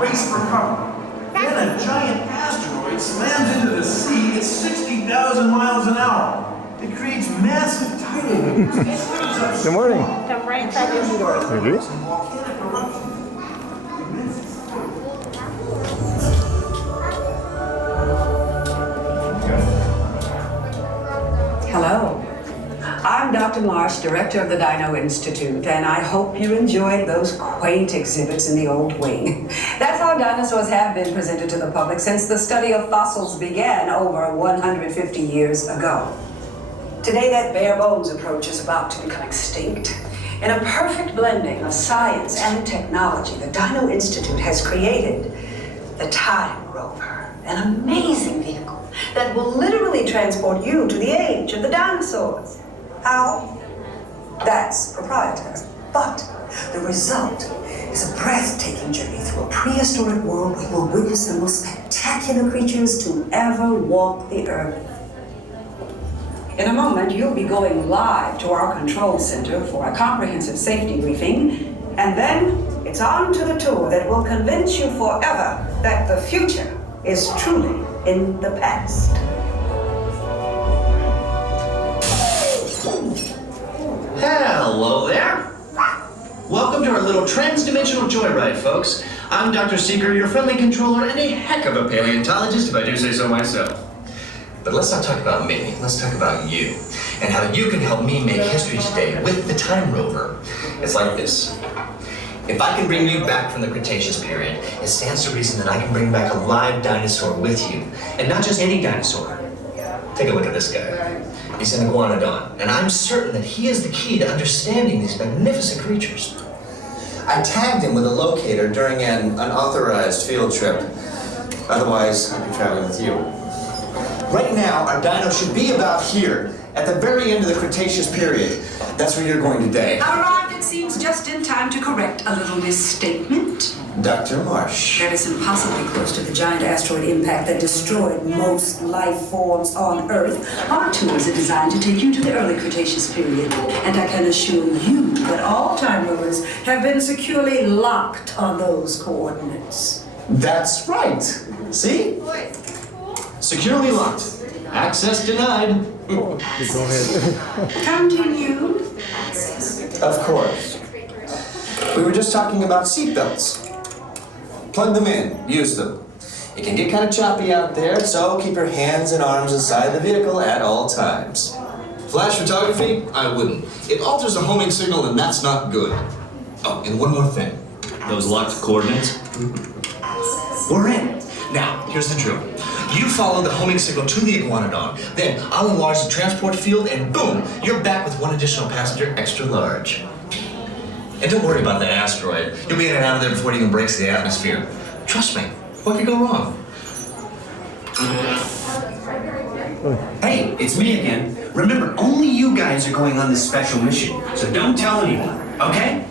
race for cover. Then a giant asteroid slams into the sea at 60,000 miles an hour. It creates massive tidal waves. Good morning. Come right inside this door. Maybe? Hello. I'm Dr. Marsh, director of the Dino Institute, and I hope you enjoyed those quaint exhibits in the old wing. That's how dinosaurs have been presented to the public since the study of fossils began over 150 years ago. Today, that bare bones approach is about to become extinct. In a perfect blending of science and technology, the Dino Institute has created the Time Rover, an amazing vehicle that will literally transport you to the age of the dinosaurs. How? That's proprietary. But the result is a breathtaking journey through a prehistoric world where you'll witness the most spectacular creatures to ever walk the earth. In a moment, you'll be going live to our control center for a comprehensive safety briefing, and then it's on to the tour that will convince you forever that the future is truly in the past. Hello there. Welcome to our little trans-dimensional joyride, folks. I'm Dr. Seeker, your friendly controller, and a heck of a paleontologist, if I do say so myself. But let's not talk about me, let's talk about you, and how you can help me make history today with the Time Rover. It's like this. If I can bring you back from the Cretaceous period, it stands to reason that I can bring back a live dinosaur with you. And not just any dinosaur. Take a look at this guy. He's an iguanodon, and I'm certain that he is the key to understanding these magnificent creatures. I tagged him with a locator during an unauthorized field trip. Otherwise, I'd be traveling with you. Right now, our dino should be about here, at the very end of the Cretaceous period. That's where you're going today. Arrived, it seems, just in time to correct a little misstatement. Dr. Marsh. That is impossibly close to the giant asteroid impact that destroyed most life forms on Earth. Our tours are designed to take you to the early Cretaceous period, and I can assure you that all time rovers have been securely locked on those coordinates. That's right. See? Securely locked. Access denied. Go ahead. Continue. Of course. We were just talking about seatbelts. Plug them in, use them. It can get kind of choppy out there, so keep your hands and arms inside the vehicle at all times. Flash photography? I wouldn't. It alters the homing signal, and that's not good. Oh, and one more thing. Those locked coordinates? We're in. Now, here's the drill. You follow the homing signal to the iguanodon, then I'll enlarge the transport field, and boom, you're back with one additional passenger extra large. And don't worry about that asteroid. You'll be in and out of there before it even breaks the atmosphere. Trust me, what could go wrong? Hey, it's me again. Remember, only you guys are going on this special mission, so don't tell anyone, okay?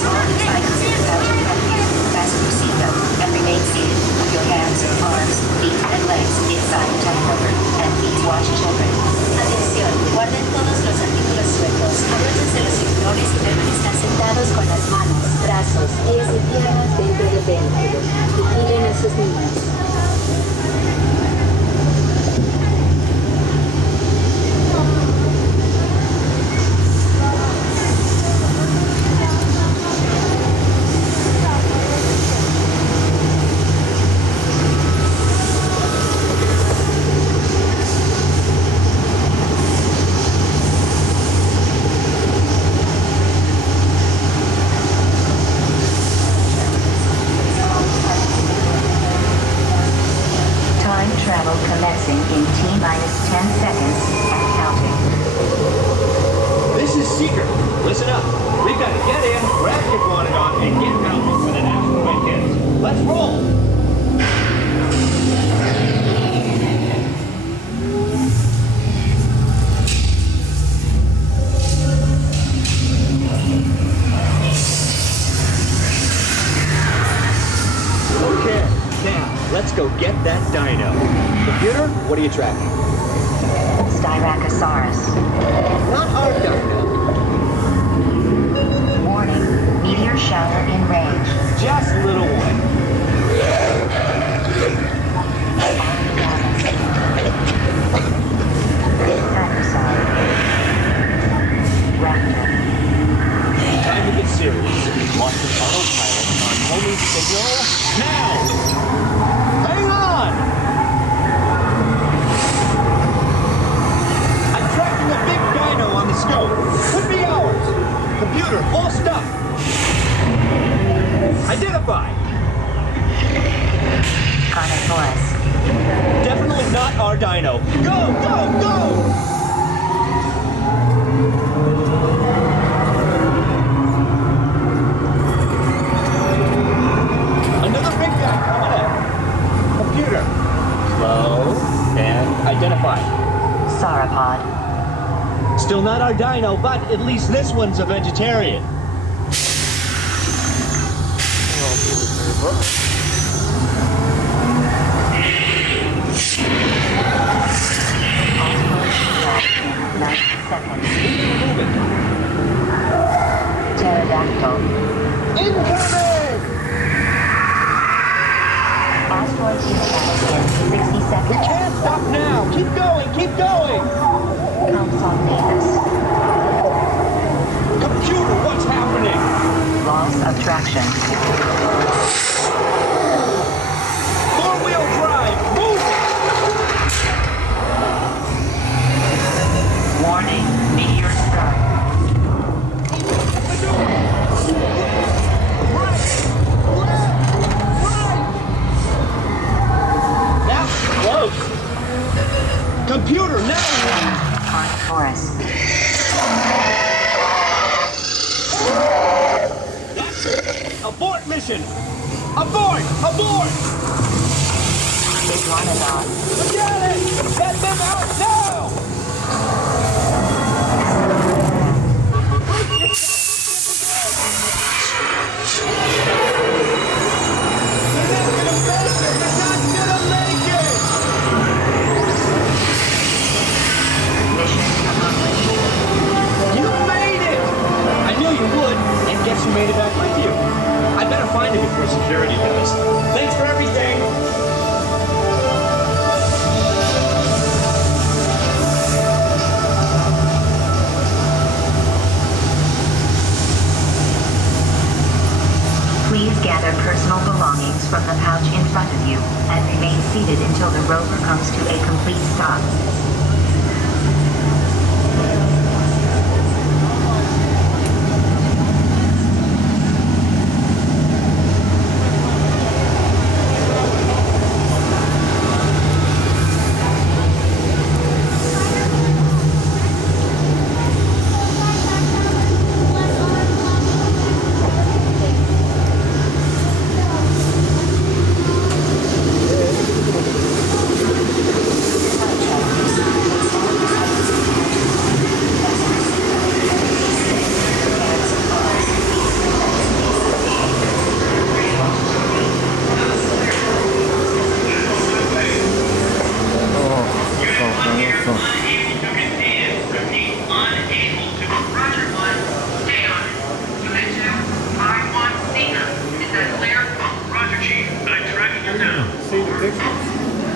small items in the pouch in front of you. Fasten your seatbelt and remain seated with your hands, arms, feet, and legs inside the tummy cover. And please watch children. Atención, guarden todos los artículos sueltos. Abróchense los cinturones y permanezcan sentados con las manos, brazos, pies y piernas dentro del vehículo. Vigilen a sus niños. Travel commencing in T-minus 10 seconds and counting. This is Seeker. Listen up. We've got to get in, grab your iguanodon, and get out for the asteroid hits. Let's roll! Okay, now, let's go get that dino. Computer, what are you tracking? Styracosaurus. Not our dino. Warning, meteor shower in range. Just little one. Dinosaur. Raptor. Time to get serious. Launching autopilot on homing signal now. Hang on! I'm tracking a big dino on the scope. Could be ours. Computer, all stuff. Identify. Carnotaurus. Definitely not our dino. Go, go, go! Another big guy coming up. Computer. Slow and identify. Sauropod. Still not our dino, but at least this one's a vegetarian. In 90 seconds. Pterodactyl. Incoming! Asteroid in 60 seconds. We can't stop now! Keep going! Keep going! Compsognathus. Computer, what's happening? Loss of traction. Four-wheel drive! Move! Warning, meteor strike. That's close! Computer, now! Carnotaurus. Abort mission! Abort! Abort! Iguanodon. Forget it! Get them out now! You made it! I knew you would, and guess who made it back with you? I better find him before security does. Thanks for everything! Please gather personal belongings from the pouch in front of you and remain seated until the rover comes to a complete stop.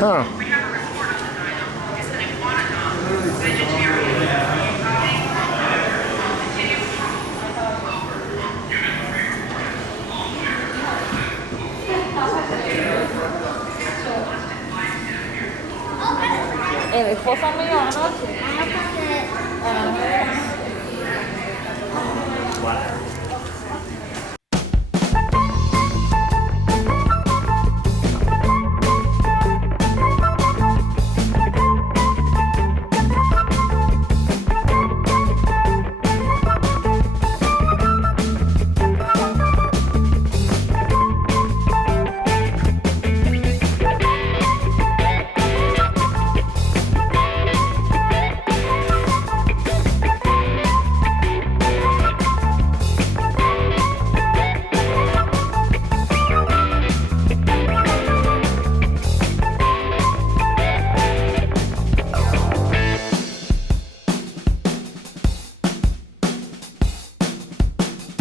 Huh. We have a report on the dino. It's an iguanodon, vegetarian. ¿El esposo mío anoche?